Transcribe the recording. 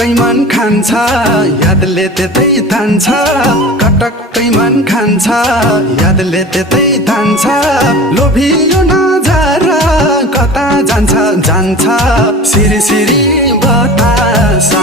कटक्कै मन खान्छ यादले त्यतै तान्छ कटक्कै मन खान्छ यादले त्यतै तान्छ लोभियो नजर कता जान्छ जान्छ सिरी सिरी बतास